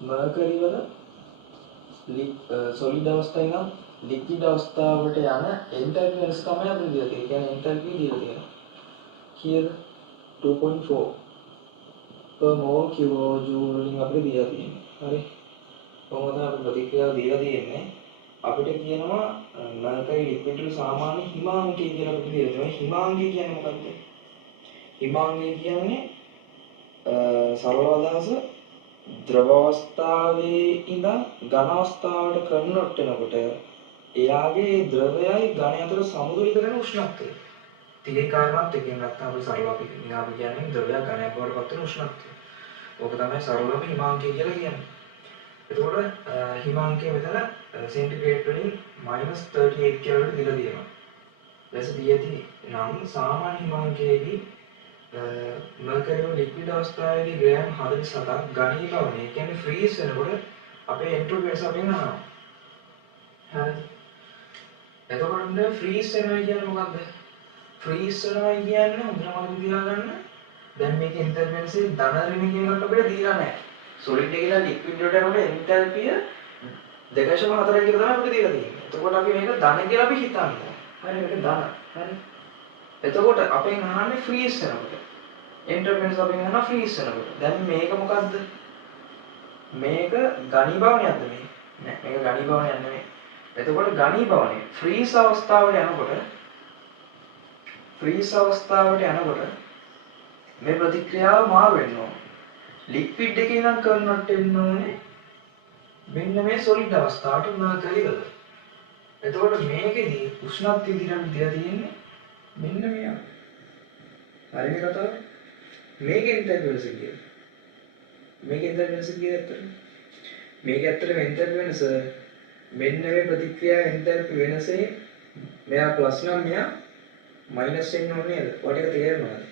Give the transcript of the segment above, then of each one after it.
මර්කරි වල සොලිඩ් අවස්ථාවේ නම් ලික්විඩ් අවස්ථාවට යන එන්ටල්පි වෙනස තමයි අපිට දීලා තියෙන්නේ. කියන්නේ එන්ටල්පි දීලා තියෙනවා. කීයද? 2.4 per mole kilojoule වලින් අපිට දීලා තියෙන්නේ. හරි. කොහොමද අපිට ප්‍රතික්‍රියාව දීලා තියෙන්නේ? අපිට කියනවා මර්කරි ලික්විඩ් වල සාමාන්‍ය හිමාංකය කියලා අපිට දීලා තියෙනවා. හිමාංකය කියන්නේ මොකක්ද? හිමාංකය කියන්නේ සරල අදහස ද්‍රව අවස්ථාවේ ඉඳන් ඝන අවස්ථාවට කන්වර්ට් වෙනකොට එයාගේ ද්‍රවයයි ඝනය අතර සමතුලිත වෙන උෂ්ණත්වය. තිලේ කාරණාත් එකෙන් නැත්නම් අපි සරලව කියන්නේ ද්‍රවය ඝනයක් බවට පත් වෙන උෂ්ණත්වය. ඕක තමයි සරලවම හිමාංකය කියලා කියන්නේ. එතකොට හිමාංකය මෙතන සෙන්ටිග්‍රේඩ් වලින් -38 කියලා දීලා තියෙනවා. දැස දියති නම් සාමාන්‍ය හිමාංකයේදී මර්කරි ලික්විඩ් අවස්ථාවේදී ග්‍රෑම් 47ක් ඝනීභවනය කියන්නේ ෆ්‍රීස් වෙනකොට අපේ එන්ට්‍රොපි වෙනස අපෙන් අහනවා. හරිද? එතකොට ෆ්‍රීස් වෙනවා කියන්නේ මොකක්ද? ෆ්‍රීස් වෙනවා කියන්නේ හොඳට මතක තියාගන්න. දැන් මේක එන්ටල්පි වෙනසේ ධන ඍණ කියන එකට අපිට දීලා නැහැ. සොලිඩ් එකේ ලික්විඩ් වලට යනකොට එන්ටල්පිය 2.4 කියලා තමයි අපිට දීලා තියෙන්නේ. එතකොට අපි මේක ධන කියලා අපි හිතන්නේ. හරි මේක ධන. හරි. එතකොට අපෙන් අහන්නේ ෆ්‍රීස් වෙනකොට. එන්ටල්පි වෙනස අපෙන් අහනවා ෆ්‍රීස් වෙනකොට. දැන් මේක මොකද්ද? මේක ඝනීභවනයක්ද මේ? නෑ මේක ඝනීභවනයක් නෙමෙයි. එතකොට ඝනීභවනය ෆ්‍රීස් අවස්ථාවට යනකොට මේ ප්‍රතික්‍රියාව මාරු වෙන්න ඕනේ. ලික්විඩ් එකේ ඉඳන් කන්වර්ට් වෙන්න ඕනේ මෙන්න මේ සොලිඩ් අවස්ථාවට මර්කරි වල. එතකොට මේකෙදී උෂ්ණත්වය දිරන්න තියලා තියෙන්නේ මෙන්න මෙයා. හරිද කතාව? මේකෙන් එන්ටල්පි වෙනස කියන්නේ. මේකෙන් එන්ටල්පි වෙනස කියන්නේ ඇත්තටම. මේක ඇත්තටම එන්ටල්පි වෙනස මෙන්න මේ ප්‍රතික්‍රියාව එන්ටල්පි වෙනසේ මෙයා ප්ලස් නම් මෙයා මයිනස් වෙන්න ඕනේ නේද? ඔයාලට තේරෙනවද?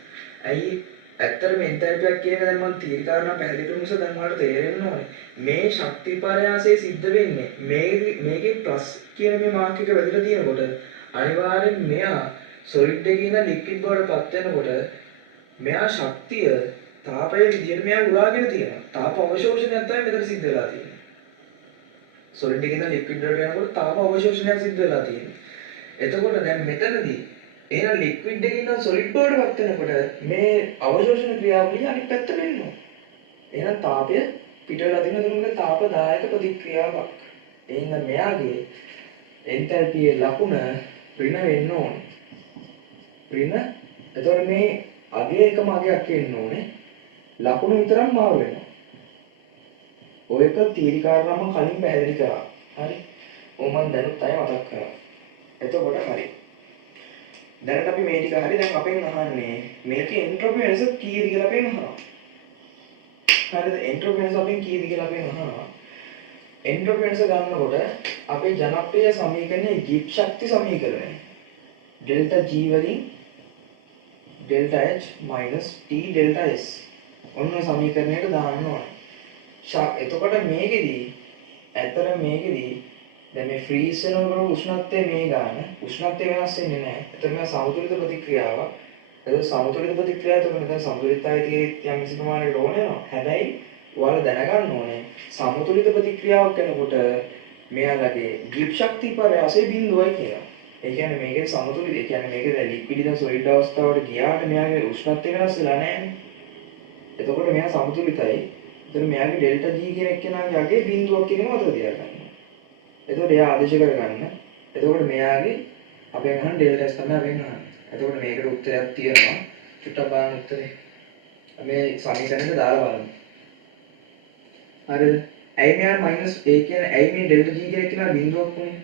ඇයි ඇත්තටම එන්ටල්පියක් කියන දැන් මම තීර කාරණා පැහැදිලි කරන නිසා දැන් ඔයාලට තේරෙන්න ඕනේ. මේ ශක්ති පරයාසය සිද්ධ වෙන්නේ මේකේ ප්ලස් කියන මේ මාර්ක් එක වැදලා තියෙනකොට අනිවාර්යෙන් මෙයා සොලිඩ් එකේ ඉඳන් ලික්විඩ් බවට පත් වෙනකොට මෙයා ශක්තිය තාපයේ විදියට මෙයා උරාගෙන තියෙනවා. තාප අවශෝෂණයක් තමයි මෙතන සිද්ධ වෙලා තියෙන්නේ. සොලිඩ් එකේ ඉඳන් ලික්විඩ් වලට යනකොට තාප අවශෝෂණයක් සිද්ධ වෙලා තියෙන්නේ. එතකොට දැන් මෙතනදී එහෙනම් ලික්විඩ් එකේ ඉඳන් සොලිඩ් බවට පත් වෙනකොට මේ අවශෝෂණ ක්‍රියාවලිය අනිත් පැත්තට වෙනවා. එහෙනම් තාපය පිට වෙලා තියෙන දුන්නේ තාපදායක ප්‍රතික්‍රියාවක්. එහෙනම් මෙයාගේ එන්තල්පියේ ලකුණ ඍණ වෙන්න ඕනේ. ඍණ එතකොට මේ අගේ එකම අගයක් වෙන්න ඕනේ. ලකුණු විතරක් මාරු වෙනවා. ඔයක තීරි කාරණාම කලින් පැහැදිලි කරා. හරි. ඕම මම දැනුත් අය මතක් කරා. එතකොට හරි. දැනට අපි මේ ටික හරි දැන් අපෙන් අහන්නේ මේකේ එන්ට්‍රොපි වෙනස කීයද කියලා අපෙන් අහනවා. හරිද? එන්ට්‍රොපි වෙනස අපෙන් කීයද කියලා අපෙන් අහනවා. එන්ට්‍රොපි වෙනස ගන්නකොට අපේ ජනප්‍රිය සමීකරණය ගිබ් ශක්ති සමීකරණය. ඩෙල්ටා G වලින් delta H minus T delta S. ඔන්න සමීකරණයට දාන්න ඕනේ. එතකොට මේකෙදී දැන් මේ ෆ්‍රීස් වෙනකොට උෂ්ණත්වය මේ ගන්න. උෂ්ණත්වය වෙනස් වෙන්නේ නැහැ. එතකොට මේ සමතුලිත ප්‍රතික්‍රියාවක්. ඒක සමතුලිත ප්‍රතික්‍රියාව තමයි දැන් සමතුලිතතාවයේ යම් කිසි ප්‍රමාණයකට ඕන වෙනවා. හැබැයි ඔයාලා දැනගන්න ඕනේ සමතුලිත ප්‍රතික්‍රියාවක් කරනකොට මෙයාලගේ ග්‍රිප් ශක්තිය පරයාසය බිඳුවයි කියලා. ඒ කියන්නේ මේකේ සමතුලිත. ඒ කියන්නේ මේකේ දැන් ලික්විඩ් ඉඳන් සොලිඩ් අවස්ථාවට ගියාට මෙයාගේ උෂ්ණත්වය වෙනස් වෙලා නැහැ. එතකොට මෙයා සමතුලිතයි. එතකොට මෙයාගේ ඩෙල්ටා G කියන එක්කෙනාගේ අගේ බිඳුවක් කියන එක මතක තියාගන්න. එතකොට එයා ආදේශ කරගන්න. එතකොට මෙයාගේ අපෙන් අහන ඩෙල්ටා S තමයි අපෙන් අහන්නේ. එතකොට මේකට උත්තරයක් තියෙනවා. චුට්ටක් බලන්න උත්තරේ. මේ සමීකරණයට දාලා බලන්න. හරිද? ඇයි මෙයා මයිනස් a කියන්නේ ඇයි මේ ඩෙල්ටා G කියන එක්කෙනා බිඳුවක් වුනේ?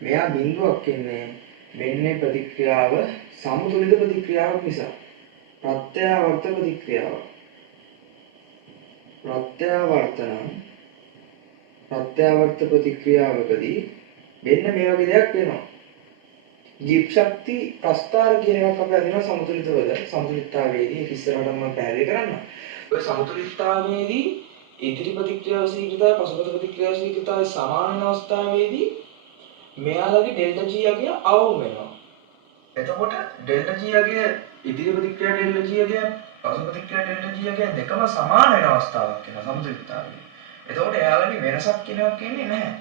මෙයා බිඳුවක් එන්නේ මෙන්න ප්‍රතික්‍රියාව සමතුලිත ප්‍රතික්‍රියාවක් නිසා. ප්‍රත්‍යාවර්ත ප්‍රතික්‍රියාව. ප්‍රත්‍යාවර්ත ප්‍රතික්‍රියාවකදී මෙන්න මේ වගේ දෙයක් වෙනවා. ජීප් ශක්ති ප්‍රස්ථාර කියන එකක් අපි අදිනවා සමතුලිතවල සමතුලිතතාවයේදී ඉස්සරහටම මම පැහැදිලි කරන්නම්. ඔය සමතුලිතතාවයේදී ඉදිරි ප්‍රතික්‍රියාව ශීඝ්‍රතාවය පසුබට ප්‍රතික්‍රියාව ශීඝ්‍රතාවය සමාන වෙන අවස්ථාවේදී මෙයාලගේ ඩෙල්ටා G අගය අවම වෙනවා. එතකොට ඩෙල්ටා G අගය ඉදිරි ප්‍රතික්‍රියා ඩෙල්ටා G අගය පසු ප්‍රතික්‍රියා ඩෙල්ටා G එකේ දෙකම සමාන වෙන අවස්ථාවක් වෙනවා සමතුලිතතාවයේ. එතකොට එයාලගේ වෙනසක් කියන එකක් එන්නේ නැහැ.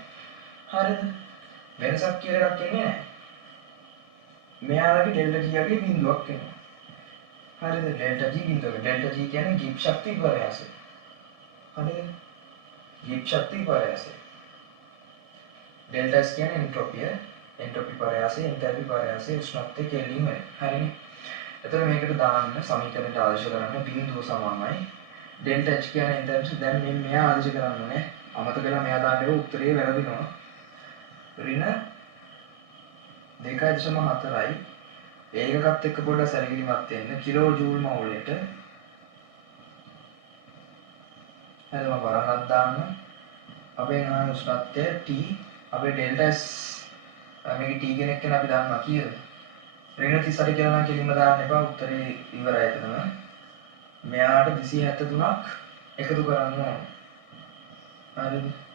හරිද? වෙනසක් කියලා එකක් එන්නේ නැහැ. මෙයාලගේ ඩෙල්ටා G එකේ බිඳුවක් වෙනවා. හරිද? Delta G බිඳුව. ඩෙල්ටා G කියන්නේ ගිබ් ශක්ති විපර්යාසය. හරිද? ගිබ් ශක්ති විපර්යාසය. ඩෙල්ටා S කියන්නේ එන්ට්‍රොපිය. එන්ට්‍රොපි විපර්යාසය, එන්තැල්පි විපර්යාසය, උෂ්ණත්වය කෙලින් වෙන. හරිනේ? එතකොට මේකට දාන්න සමීකරණයට ආදේශ කරන්න බිඳුව සමානයි. ඩෙල්ටා H කියන්නේ එන්තැල්පි. දැන් මෙයා ආදේශ කරන්න ඕනේ. අමතක කරලා මෙයා දාන්නේ උත්තරේ වැරදිනවා. ඍණ 2.4යි ඒකකත් එක්ක පොඩ්ඩක් සැලකිලිමත් වෙන්න කිලෝ ජූල් මවුලට හරිම වරහක් දාන්න අපේ ගාන උෂ්ණත්වය T අපේ ඩෙල්ටා S මේක T කෙනෙක් කියන අපි දාන්නවා කීයද ඍණ 38 කියලා නම් කෙලින්ම දාන්න එපා උත්තරේ ඉවරයි එතනම මෙයාට 273ක් එකතු කරන්න ඕන හරිද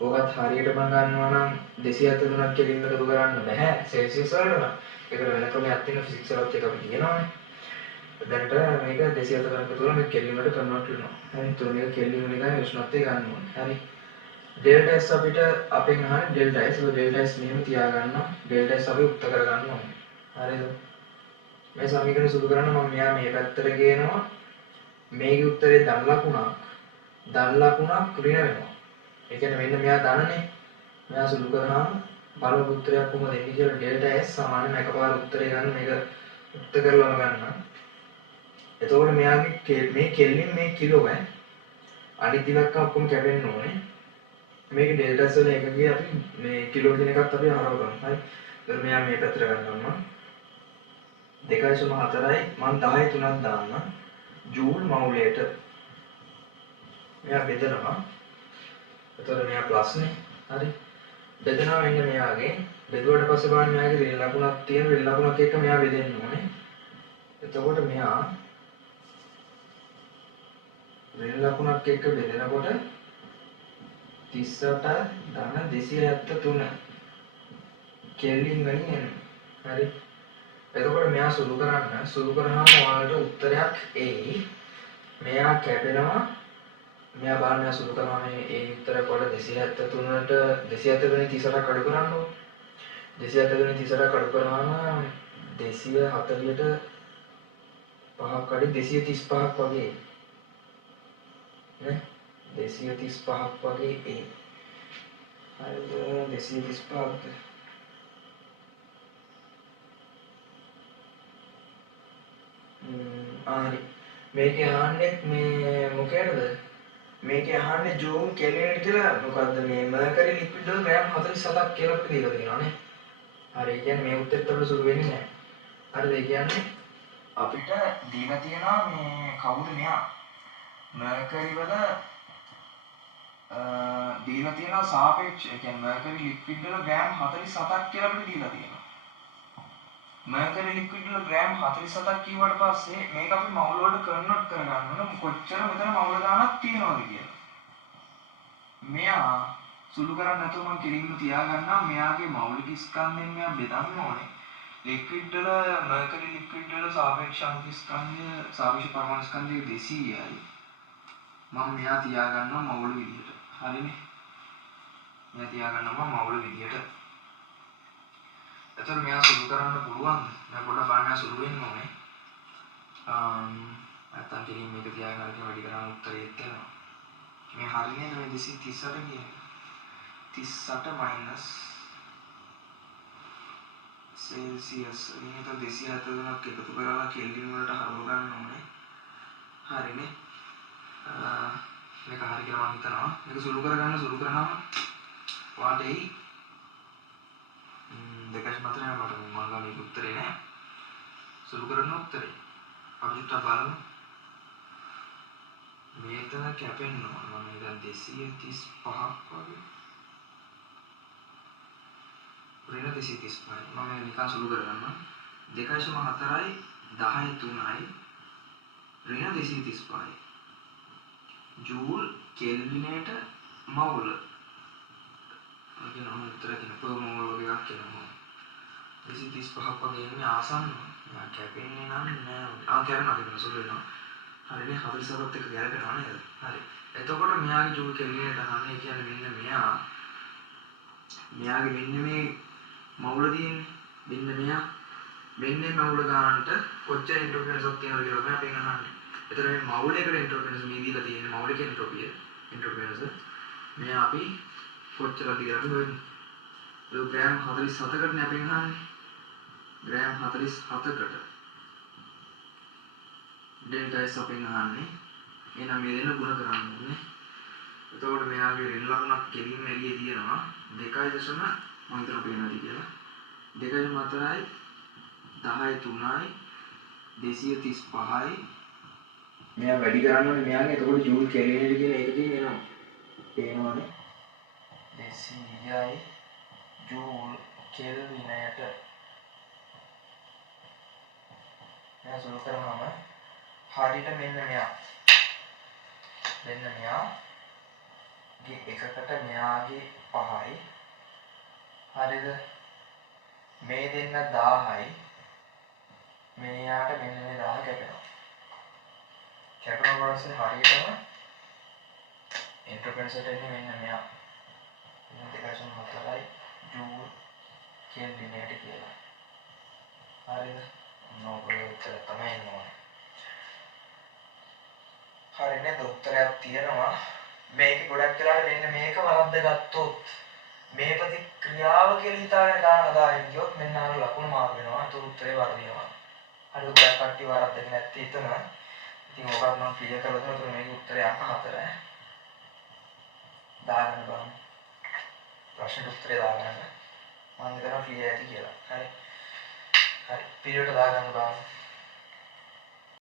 ඔයගත් හරියට මම ගන්නවා නම් 273ක් කෙලින්ම එකතු කරන්න බෑ සෙල්සියස් වලට නම් ඒකට වෙන ක්‍රමයක් තියෙන ෆිසික්ස් වලත් එක අපි කියනවානේ දැනට මේක 273ක් එකතු කරලා මේක කෙලින්මට කන්වර්ට් වෙනවා හරි તો මේක කෙලින්ම නිකන් උෂ්ණත්වය ගන්න ඕනේ හරි ඩෙල්ටා S අපිට අපෙන් අහන්නේ ඩෙල්ටා S ඒක ඩෙල්ටා S මෙහෙම තියාගන්න ඩෙල්ටා S අපි උත්තර කරගන්න ඕනේ හරිද මේ සමීකරණ සුදු කරන්න මම මෙයා මේ පැත්තට ගේනවා මේකේ උත්තරේ ධන ලකුණක් ඍණ වෙනවා ඒ කියන්නේ මෙන්න මෙයා ධනනේ මෙයා සුදු කරාම බලව උත්තරයක් කොහොමද එන්නේ කියලා ඩෙල්ටා S සමානම එකපාර උත්තරේ ගන්න මේක උත්තර කරලාම ගන්න එතකොට මෙයාගේ මේ කෙල්ලින් මේ කිලෝ අනිත් ඉලක්ක ඔක්කොම කැපෙන්න ඕනේ මේක ඩෙල්ටා S වල එකකේ අපි මේ කිලෝ කියන එකත් අපි හරව ගන්න හරි එතකොට මෙයා මේ පැත්තට ගන්නවා 2.4යි මම 10.3ක් දාන්න ජූල් මවුලයට මෙයා බෙදනවා එතකොට මෙයා ප්ලස් නේ හරි බෙදනවා මෙන්න මෙයාගේ බෙදුවට පස්සේ බලන්න මෙයාගේ ඍණ ලකුණක් තියෙන ඍණ ලකුණක් එක්ක මෙයා බෙදෙන්න ඕනේ එතකොට මෙයා ඍණ ලකුණක් එක්ක බෙදෙනකොට 38 ධන 273 කෙල්වින් වලින් එනවා හරි එතකොට මෙයා සුළු කරාම ඔයාලට උත්තරයක් එයි මෙයා කැපෙනවා මෙයා බලන්න සුළු කරාම මේ උත්තර කොට 273ට 273 අඩු කරන්න ඕන 273 අඩු කරාම 240ට 5ක් අඩි 235ක් වගේ නේ 235ක් වගේ එයි හරිද 235ක් හරි මේකේ අහන්නේ මේ මොකේද මේකේ අහන්නේ ජූල් කෙල්වින් කියලා මොකද්ද මේ මර්කරි ලික්විඩ් වල ග්‍රෑම් 47ක් කියලා අපිට දීලා තියෙනවා නේ හරි ඒ කියන්නේ මේ උත්තරෙත් අපිට සුළු වෙන්නේ නැහැ හරිද ඒ කියන්නේ අපිට දීලා තියෙනවා මේ කවුද මෙයා මර්කරි වල දීලා තියෙනවා සාපේක්ෂ ඒ කියන්නේ මර්කරි ලික්විඩ් වල ග්‍රෑම් 47ක් කියලා අපිට දීලා තියෙනවා මර්කරි ලික්විඩ් වල ග්‍රෑම් 47ක් කිව්වට පස්සේ මේක අපි මවුල් වලට කන්වර්ට් කරගන්න ඕන කොච්චර මෙතන මවුල් ගානක් තියෙනවද කියලා. මෙයා සුළු කරන්නේ නැතුව මම කෙලින්ම තියාගන්නවා මෙයාගේ මෞලික ස්කන්ධයෙන් මෙයා බෙදන්න ඕනේ. ලික්විඩ් වල මර්කරි ලික්විඩ් වල සාපේක්ෂ අංක ස්කන්ධය සාපේක්ෂ පරමාණු ස්කන්ධය 200යි. මම මෙයා තියාගන්නවා මවුල් විදියට. හරිනේ. මෙයා තියාගන්නවා මවුල් විදියට. එතකොට මෙයා සුළු කරන්න පුළුවන්. මම පොඩ්ඩක් බලන්න සුළු වෙන්න ඕනේ. නැත්තම් කෙලින් මේක තියාගෙන අරගෙන වැඩි කරන්න උත්තරෙත් එනවා. මේ හරිනේ මේ 238 කියන්නේ. 38 මයිනස් සෙල්සියස් මේක 273ක් එකතු කරලා කෙල්වින් වලට හරව ගන්න ඕනේ. හරිනේ. මේක හරි කියලා මම හිතනවා. මේක සුළු කරාම වාටෙයි දෙකස් මතනේ මට මම ගානේ උත්තරේ නෑ සුළු කරන උත්තරේ අපි චුට්ටක් බලමු මේතන කැපෙන්න ඕන මම දැන් 235ක් වගේ ඍණ 235 මම නිකන් සුළු කරගන්නම් 2.4යි 10.3යි ඍණ 235යි ජූල් කෙල්විනේට මවුල අගෙන උත්තර දෙන පොමෝල් වගේ එකක් කියනවා 235ක් වගේ ඉන්නේ ආසන්න කැපෙන්නේ නැහැ. කැපෙනවා කියන සුළු වෙනවා. හරිනේ 47ත් එක්ක ගැලපෙනවා නේද? හරි. එතකොට මෙයාගේ ජූල් කෙල්විනට අහන්නේ කියන්නේ මෙන්න මෙයාගේ මෙන්න මේ මවුල තියෙන්නේ. මෙන්න මෙයා මෙන්නේ මවුල ගන්නට කොච්චර ඉන්ටර්ෆරන්ස් තියෙනවද කියලා තමයි අපෙන් අහන්නේ. එතන මේ මවුලේකට ඉන්ටර්ෆරන්ස් මේ දීලා තියෙන්නේ මවුලේක එන්ට්‍රොපිය ඉන්ටර්ෆරන්ස්. මෙයා අපි කොච්චරද කියලා අපි හොයමු. ඒ ග්‍රෑම් 47කට නේ අපෙන් අහන්නේ. ග්‍රෑම් 47කට ඩෙල්ටා S අපෙන් අහන්නේ. එහෙනම් මේ දෙන්න ගුණ කරන්න ඕනේ. එතකොට මෙයාගේ රින් ලකුණක් කෙලින්ම එළියේ තියෙනවා 2.3 මම හිතනවා පේනවාද කියලා. 2.4යි 10.3යි 235යි මෙයා වැඩි කරන්න ඕනේ මෙයාගේ. එතකොට ජූල් කෙලිනෙට කියන එකකින් එනවා. පේනවනේ 200යි ජූල් කෙල්විනයට මෙයා සුළු කරාම හරියට මෙන්න මෙයාගේ එකකට මෙයාගේ 5යි හරිද මේ දෙන්න 1000යි මෙයාට මෙන්න මේ 1000 කැපෙනවා පස්සේ හරියටම ඉන්ටර්ෆරන්ස් එකට එන්නේ මෙන්න මෙයා 2.4යි ජූල් කෙල්විනයට කියලා. හරිද නෝබල් උත්තර තමයි එන්නේ. හරි නේද උත්තරයක් තියෙනවා. මේක ගොඩක් වෙලාවට මෙන්න මේක වරද්ද ගත්තොත් මේ ප්‍රතික්‍රියාව කියලා හිතාගෙන දාන ගියොත් මෙන්න අර ලකුණු මාරු වෙනවා. ඒක උත්තරේ වරදිනවා. හරි ගොඩක් කට්ටිය වරද්දගෙන නැත්තේ එතන. ඉතින් ඔකට මම ක්ලියර් කරලා දෙනවා. මේක උත්තරේ අංක 4. දාගන්න බලන්න. ප්‍රශ්න උත්තරේ දාගන්න. මම හිතනවා ක්ලියර් ඇති කියලා. හරි. හරි. පිළිවෙලට දාගන්න බලන්න.